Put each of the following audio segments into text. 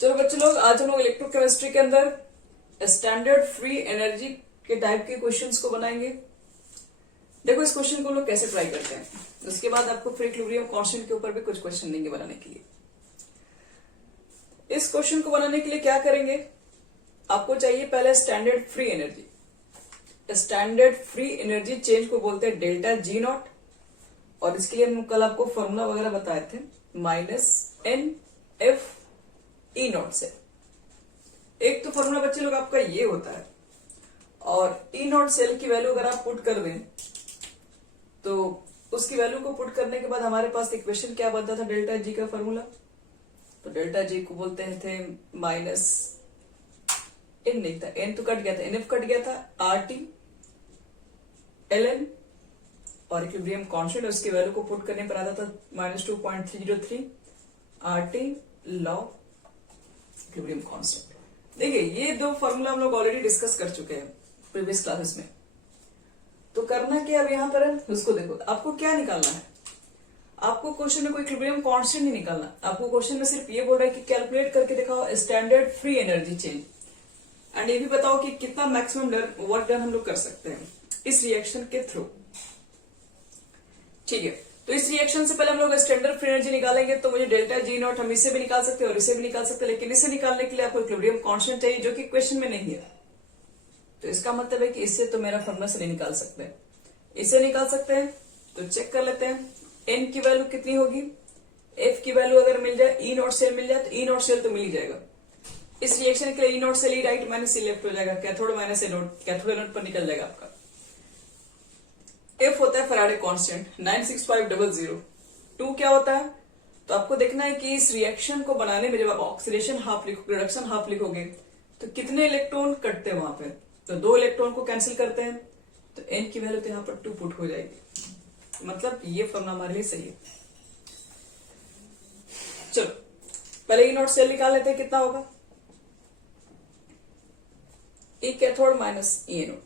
चलो बच्चे लोग, आज हम लोग इलेक्ट्रोकेमिस्ट्री के अंदर स्टैंडर्ड फ्री एनर्जी के टाइप के क्वेश्चंस को बनाएंगे। देखो इस क्वेश्चन को लोग कैसे ट्राई करते हैं, उसके बाद आपको फ्री इक्विलिब्रियम कांस्टेंट के ऊपर भी कुछ क्वेश्चन देंगे बनाने के लिए। इस क्वेश्चन को बनाने के लिए क्या करेंगे, आपको चाहिए पहले standard free energy. Standard free energy change को बोलते हैं डेल्टा जी नॉट, और इसके लिए हम कल आपको फॉर्मूला वगैरह बताए थे, -NF E नॉट से। एक तो फॉर्मूला बच्चे लोग आपका ये होता है, और E नॉट सेल की वैल्यू अगर आप पुट कर दें तो उसकी वैल्यू को पुट करने के बाद हमारे पास इक्वेशन क्या बनता था डेल्टा जी का फॉर्मूला। तो डेल्टा जी को बोलते हैं थे माइनस एन, नहीं था एन तो कट गया था, NF कट गया था, RT LN और इक्विलिब्रियम कांस्टेंट, उसकी वैल्यू को पुट करने पर आता था -2.303 RT लॉग इक्विलिब्रियम कांस्टेंट। देखिए ये दो फॉर्मूला हम लोग ऑलरेडी डिस्कस कर चुके हैं प्रीवियस क्लासेस में। तो करना क्या अब यहाँ पर है, उसको देखो। आपको क्या निकालना है, आपको क्वेश्चन में कोई इक्विलिब्रियम कांस्टेंट नहीं निकालना, आपको क्वेश्चन में सिर्फ ये बोल रहा है कि कैलकुलेट करके दिखाओ standard free energy change, and ये भी बताओ कि कितना मैक्सिमम वर्क डन हम लोग कर सकते हैं इस रिएक्शन के थ्रू। ठीक है, तो इस रिएक्शन से पहले हम लोग स्टैंडर्ड फ्री एनर्जी निकालेंगे। तो मुझे डेल्टा जी नॉट हम इससे भी निकाल सकते हैं और इसे भी निकाल सकते हैं, लेकिन इसे निकालने के लिए आपको इक्विलिब्रियम कांस्टेंट चाहिए जो कि क्वेश्चन में नहीं है। तो इसका मतलब है कि इससे तो मेरा फॉर्मूला से नहीं निकाल सकते, इसे निकाल सकते हैं। तो चेक कर लेते हैं एन की वैल्यू कितनी होगी, एफ की वैल्यू अगर मिल जाए, ई नॉट सेल मिल जाए तो ई नॉट सेल तो मिल ही जाएगा। इस रिएक्शन के लिए E naught cell E right minus C left हो जाएगा, cathode minus A naught, cathode anode पर निकल जाएगा आपका। एफ होता है फैराडे कांस्टेंट 96500। 2 क्या होता है, तो आपको देखना है कि इस रिएक्शन को बनाने में जब आप ऑक्सीडेशन हाफ लिखोगे, रिडक्शन हाफ लिखोगे, तो कितने इलेक्ट्रॉन कटते हैं वहां पे। तो 2 इलेक्ट्रॉन को कैंसिल करते हैं, तो एन की वैल्यू तो यहाँ पर 2 पुट हो जाएगी। मतलब ये फॉर्मूला हमारे लिए सही है। चलो पहले ई नॉट सेल निकाल लेते हैं, कितना होगा, ई कैथोड माइनस ई एनोड।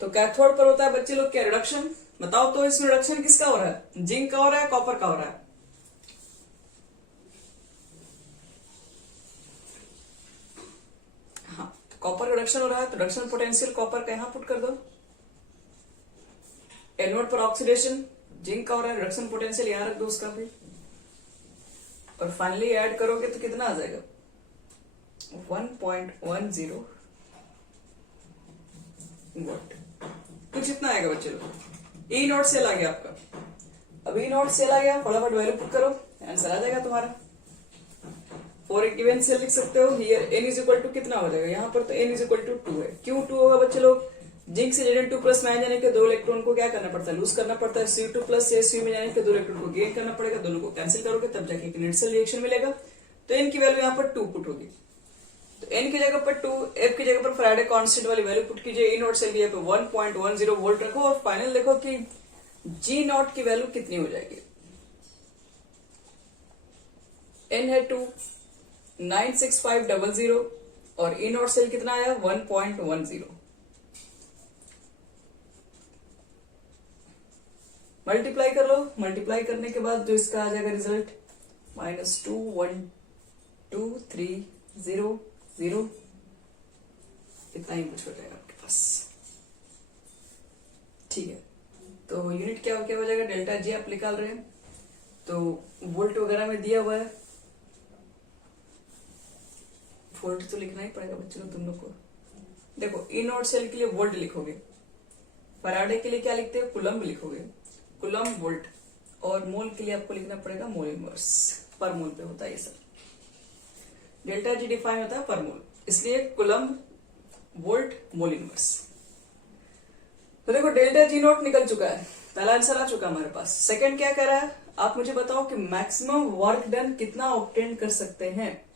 तो कैथोड पर होता है बच्चे लोग क्या, रिडक्शन। बताओ तो इसमें रिडक्शन किसका हो रहा है, जिंक का हो रहा है, कॉपर का हो रहा है। हाँ, तो कॉपर रिडक्शन हो रहा है, तो रिडक्शन पोटेंशियल कॉपर का यहां पुट कर दो। एनोड पर ऑक्सीडेशन जिंक का हो रहा है, रिडक्शन पोटेंशियल यहां रख दो उसका भी, और फाइनली ऐड करोगे तो कितना आ जाएगा 1.10 वोल्ट। कुछ इतना आएगा बच्चे लोग। ई नॉट सेल आ गया आपका। अब ई नॉट सेल आ गया, फटाफट वैल्यू पुट करो, आंसर आ जाएगा तुम्हारा। फॉर ए गिवन सेल लिख सकते हो here n is equal to कितना हो जाएगा, यहाँ पर तो n इज इक्वल टू 2 है। क्यों 2 होगा बच्चे लोग, जिंक से Zn2 प्लस में जाने के 2 इलेक्ट्रॉन को क्या करना पड़ता है, लूज करना पड़ता है। Cu2 प्लस से Cu में जाने के 2 इलेक्ट्रॉन को गेन करना पड़ेगा, दोनों को कैंसिल करोगे तब जाके एक नेचुरल रिएक्शन मिलेगा। तो n की वैल्यू यहाँ पर 2 पुट होगी। तो n की जगह पर 2, f की जगह पर फैराडे कांस्टेंट वाली वैल्यू पुट कीजिए। ई नॉट सेल की जगह पर 1.10 वोल्ट रखो, और फाइनल देखो कि जी नॉट की वैल्यू कितनी हो जाएगी। n है 2, 96500, और ई नॉट सेल कितना आया 1.10। मल्टीप्लाई कर लो, मल्टीप्लाई करने के बाद जो इसका आ जाएगा रिजल्ट -21230 इतना ही कुछ हो जाएगा आपके पास। ठीक है, तो यूनिट क्या हो जाएगा, डेल्टा जी आप निकाल रहे हैं तो वोल्ट वगैरह में दिया हुआ है, वोल्ट तो लिखना ही पड़ेगा बच्चों को तुम लोग को। देखो ई नॉट सेल के लिए वोल्ट लिखोगे, फैराडे के लिए क्या लिखते हैं, कुलम्ब लिखोगे, कुलम्ब वोल्ट, और मोल के लिए आपको लिखना पड़ेगा मोल इनवर्स, पर मोल पे होता है ये सब। डेल्टा जी डिफाइन होता है पर मोल, इसलिए कुलम्ब वोल्ट मोल इनवर्स। तो देखो डेल्टा जी नॉट निकल चुका है, पहला आंसर आ चुका हमारे पास। सेकंड क्या कह रहा है, आप मुझे बताओ कि मैक्सिमम वर्क डन कितना ऑब्टेन कर सकते हैं।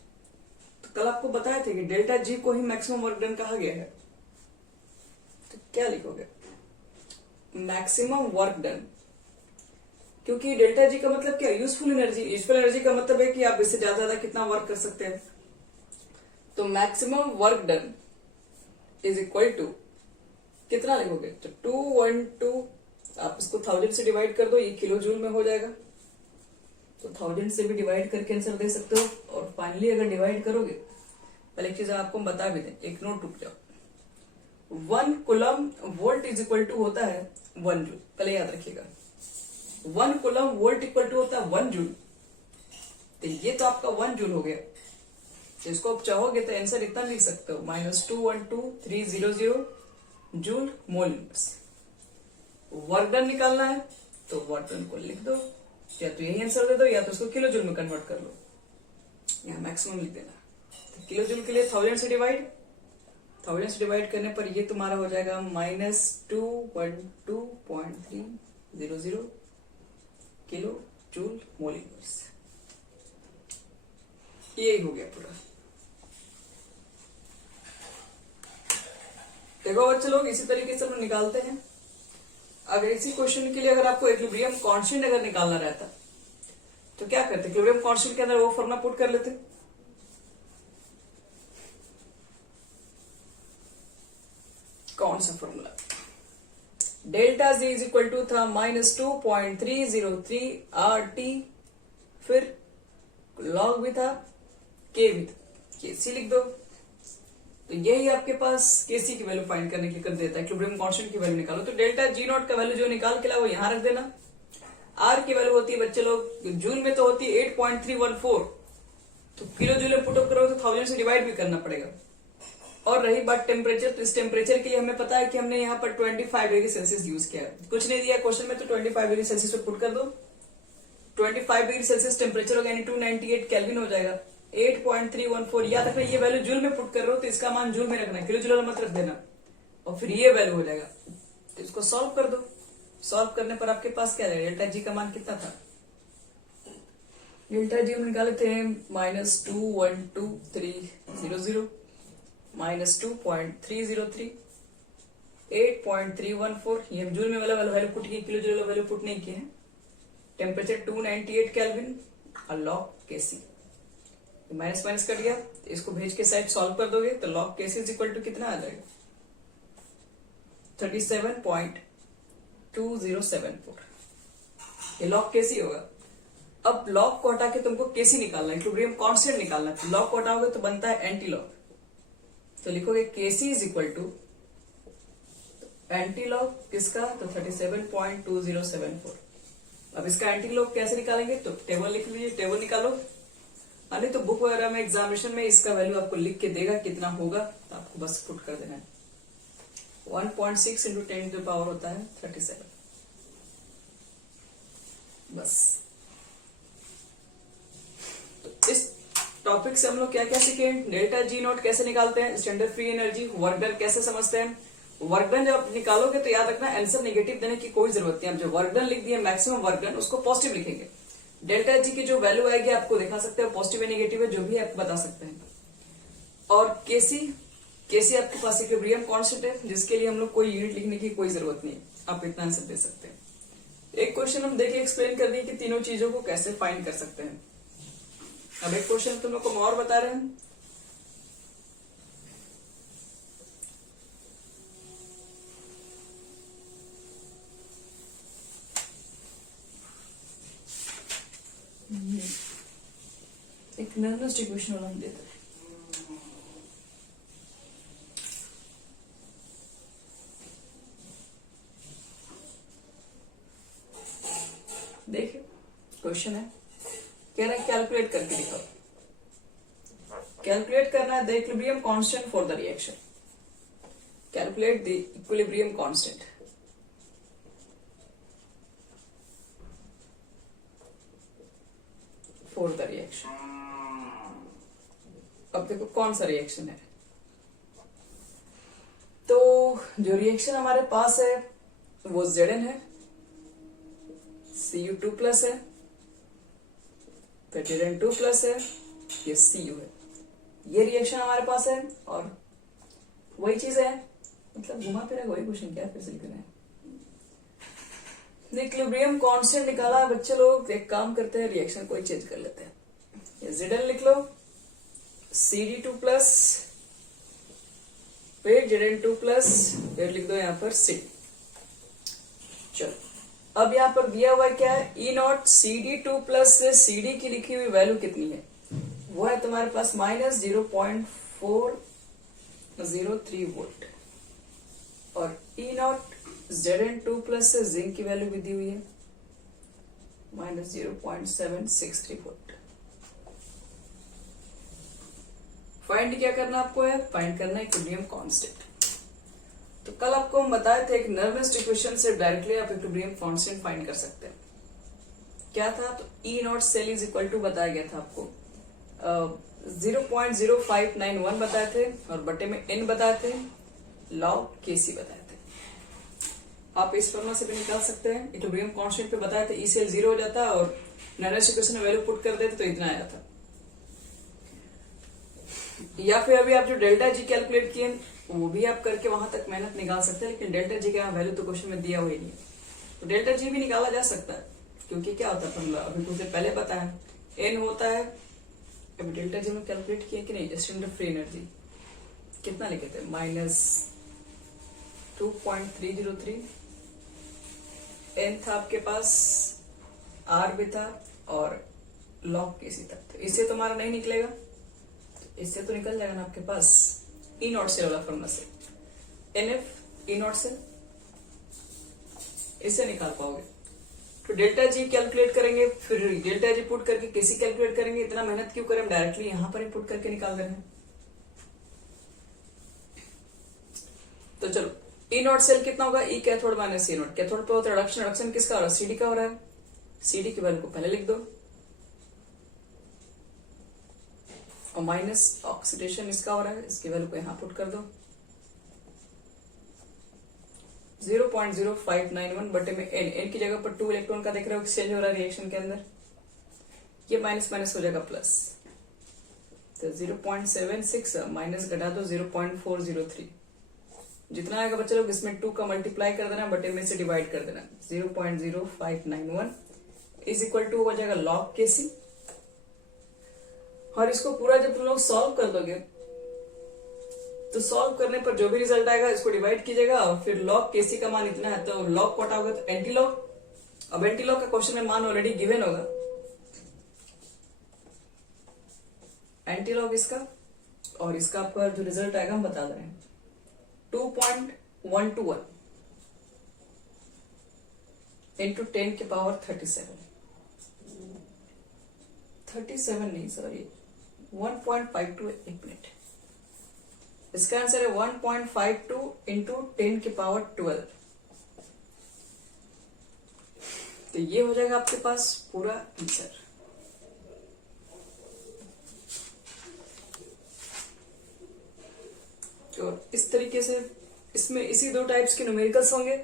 तो कल आपको बताए थे कि डेल्टा जी को ही मैक्सिमम वर्क डन कहा गया है। तो क्या लिखोगे, मैक्सिमम वर्क डन, क्योंकि डेल्टा जी का मतलब क्या, यूजफुल एनर्जी। यूजफुल एनर्जी का मतलब है कि आप इससे ज्यादा कितना वर्क कर सकते हैं। तो maximum work done is equal to कितना लिखोगे, तो 212, आप इसको 1000 से डिवाइड कर दो, ये किलो जूल में हो जाएगा। तो 1000 से भी डिवाइड करके आंसर दे सकते हो। और फाइनली अगर डिवाइड करोगे, पहले एक चीज आपको बता भी दें, एक नोट टूट जाओ। 1 coulomb volt is equal to होता है 1 जूल, पहले याद रखिएगा। 1 कूलम वोल्ट इक्वल टू होता है 1 जूल। तो ये तो आपका 1 जूल हो गया। तो इसको आप चाहोगे तो आंसर इतना लिख सकते हो, -212,300 joule mole inverse. Work done निकालना है तो वर्क डन को लिख दो, या तो यही आंसर दे दो या तो उसको किलो जूल में कन्वर्ट कर लो, यहाँ मैक्सिमम लिख देना। तो किलो जूल के लिए 1000 से डिवाइड करने पर ये तुम्हारा हो जाएगा -212.300 किलो जूल मोल इनवर्स। यही हो गया पूरा। देखो बच्चे लोग, इसी तरीके से हम निकालते हैं। अगर इसी क्वेश्चन के लिए अगर आपको इक्विलिब्रियम कांस्टेंट अगर निकालना रहता तो क्या करते? इक्विलिब्रियम कांस्टेंट के अंदर वो फॉर्मूला पुट कर लेते। कौन सा formula? Delta G is equal to था -2.303 RT, फिर लॉग भी था, के भी था, केसी लिख दो। तो यही आपके पास केसी की वैल्यू फाइंड करने के लिए कर देता है। इक्विलिब्रियम कांस्टेंट की वैल्यू निकालो तो डेल्टा जी नॉट का वैल्यू जो निकाल के लाओ यहां रख देना। आर की वैल्यू होती है बच्चे लोग जूल में तो होती है 8.314, तो किलो जूल में पुट अप करोगे तो 1000 से डिवाइड भी करना पड़ेगा। और रही बात टेम्परेचर, तो इस टेम्परेचर के लिए हमें पता है कि हमने यहाँ पर 25 डिग्री सेल्सियस यूज किया है। कुछ नहीं दिया क्वेश्चन में तो 25 डिग्री सेल्सियस पे पुट कर दो। 25 डिग्री सेल्सियस टेम्परेचर होगा यानी 298 केल्विन हो जाएगा। 8.314 याद रखना, ये वैल्यू जूल में पुट कर रहे हो तो इसका मान जूल में रखना है, किलो जूल मत रख देना। और फिर ये वैल्यू हो जाएगा, तो इसको सॉल्व कर दो। सॉल्व करने पर आपके पास क्या रहेगा? डेल्टा जी का मान कितना था? डेल्टा जी हम निकाले थे -212,300 -2.303 8.314। ये हम जूल में वाला वैल्यू पुट किए, किलो जूल वैल्यू पुट नहीं किए हैं। टेम्परेचर 298 केल्विन और log K C, minus minus cut गया, इसको भेज के साइड सॉल्व कर दोगे तो log K C is equal to कितना आ जाएगा? 37.2074। ये लॉग केसी होगा। अब लॉग को हटा के तुमको केसी निकालना है, इक्विलिब्रियम कांस्टेंट निकालना है। लॉग को हटाओगे तो बनता है एंटी लॉग, तो लिखोगे KC is equal to anti log किसका? तो 37.2074। अब इसका एंटी लॉग कैसे निकालेंगे? तो टेबल लिख लीजिए, टेबल निकालो। अरे तो बुक वगैरह में एग्जामिनेशन में इसका वैल्यू आपको लिख के देगा कितना होगा, तो आपको बस पुट कर देना है। 1.6 इंटू 10 टू द पावर होता है 37। बस तो इस टॉपिक से हम लोग क्या क्या सीखे? डेल्टा जी नॉट कैसे निकालते हैं, standard free energy, work done कैसे समझते हैं। वर्क डन जब आप निकालोगे तो याद रखना आंसर नेगेटिव देने की कोई जरूरत नहीं है। आप जो वर्क डन लिख दिए मैक्सिमम वर्क डन, उसको पॉजिटिव लिखेंगे। डेल्टा जी की जो वैल्यू आएगी आपको दिखा सकते हो, पॉजिटिव है नेगेटिव है जो भी आप बता सकते हैं। और केसी आपके पास इक्विलिब्रियम कांस्टेंट है, जिसके लिए हम लोग कोई यूनिट लिखने की कोई जरूरत नहीं है, आप इतना आंसर दे सकते हैं। एक क्वेश्चन हम देखिए एक्सप्लेन कर दिए कि तीनों चीजों को कैसे फाइंड कर सकते हैं। अब एक क्वेश्चन तुम लोग को और बता रहे हैं। एक नर्वस डिस्ट्रीब्यूशन वाला हम देते हैं। देखिए क्वेश्चन है, कह रहा है कैलकुलेट करके दिखाओ। कैलकुलेट करना है the equilibrium constant for the reaction. Calculate the equilibrium constant for the reaction. अब देखो कौन सा रिएक्शन है। तो जो रिएक्शन हमारे पास है वो Zn है, Cu2 प्लस है, फिर Zn2 प्लस है, ये Cu है। ये रिएक्शन हमारे पास है और वही चीज है, मतलब घुमा फिरा वही क्वेश्चन क्या फिर से लिखना है। इक्विलिब्रियम कांस्टेंट निकाला बच्चे लोग, एक काम करते हैं रिएक्शन को चेंज कर लेते हैं। ये Zn लिख लो, Cd2 प्लस, फिर Zn2 प्लस, फिर लिख दो यहां पर C। चलो अब यहाँ पर दिया हुआ क्या है, E naught CD2 plus C D की लिखी हुई वैल्यू कितनी है, वो है तुम्हारे पास -0.403 वोल्ट, और ई नॉट Zn2 प्लस जिंक की वैल्यू भी दी हुई है -0.763 वोल्ट। फाइंड क्या करना आपको है, फाइंड करना है इक्विलिब्रियम कांस्टेंट। तो कल आपको हम बताए थे एक नर्मिस्ट इक्वेशन से डायरेक्टली आप इक्विलिब्रियम कांस्टेंट फाइंड कर सकते हैं। क्या था, तो E naught cell is equal to बताया गया था आपको 0.0591 बताए थे, और बटे में n बताए थे, log Kc बताए थे। आप इस फॉर्मूला से भी निकाल सकते हैं। इक्विलिब्रियम कांस्टेंट पे बताए थे ई सेल 0 हो जाता है, और नर्मिस्ट इक्वेशन में वैल्यू पुट कर देते तो इतना आया था। या फिर अभी आप जो डेल्टा जी कैलकुलेट किए वो भी आप करके वहां तक मेहनत निकाल सकते हैं, लेकिन डेल्टा जी का वैल्यू तो क्वेश्चन में दिया हुआ ही नहीं, तो डेल्टा जी भी निकाला जा सकता है, क्योंकि क्या होता है फॉर्मूला अभी तुझे पहले पता है, एन होता है, अभी डेल्टा जी में कैलकुलेट किया कि नहीं, स्टैंडर्ड फ्री एनर्जी कितना लिखे थे, -2.303, एन था आपके पास, आर भी था, और लॉग केसी था। तो इससे तुम्हारा नहीं निकलेगा, इससे तो निकल जाएगा ना आपके पास ई नॉट सेल वाला फॉर्मूला से, एनएफ ई नॉट सेल, इससे निकाल पाओगे। तो डेल्टा जी कैलकुलेट करेंगे, फिर डेल्टा जी पुट करके केसी कैलकुलेट करेंगे, इतना मेहनत क्यों करें, डायरेक्टली यहां पर ही पुट करके निकाल रहे हैं। तो चलो ई नॉट सेल कितना होगा, E cathode minus C nought, cathode पे होता है रिडक्शन, रिडक्शन किसका हो रहा है, सीडी का हो रहा है, सीडी की वैल्यू को पहले लिख दो, और माइनस ऑक्सीडेशन इसका हो रहा है, इसकी वैल्यू को यहां पुट कर दो, 0.0591 बटे में एन, एन की जगह पर 2 इलेक्ट्रॉन का देख रहे हो एक्सचेंज हो रहा है रिएक्शन के अंदर, ये माइनस माइनस हो जाएगा प्लस, तो 0.76 माइनस घटा दो 0.403, जितना आएगा बच्चे लोग इसमें 2 का मल्टीप्लाई कर देना, बटे में से डिवाइड कर देना, 0.0591 इज इक्वल टू हो जाएगा लॉग केसी, और इसको पूरा जब तुम लोग सॉल्व कर दोगे तो सॉल्व करने पर जो भी रिजल्ट आएगा इसको डिवाइड कीजिएगा, और फिर लॉग केसी का मान इतना है, तो लॉग कटा होगा तो एंटी लॉग, अब एंटी लॉग का क्वेश्चन में मान ऑलरेडी गिवन होगा, एंटी लॉग इसका, और इसका पर जो रिजल्ट आएगा हम बता दे रहे हैं 2.121 इंटू 10 की पावर 37 नहीं सॉरी 1.52, एक मिनट, इसका आंसर है 1.52 इंटू 10 की पावर 12, तो ये हो जाएगा आपके पास पूरा आंसर। तो इस तरीके से इसमें इसी 2 टाइप्स के न्यूमेरिकल्स होंगे,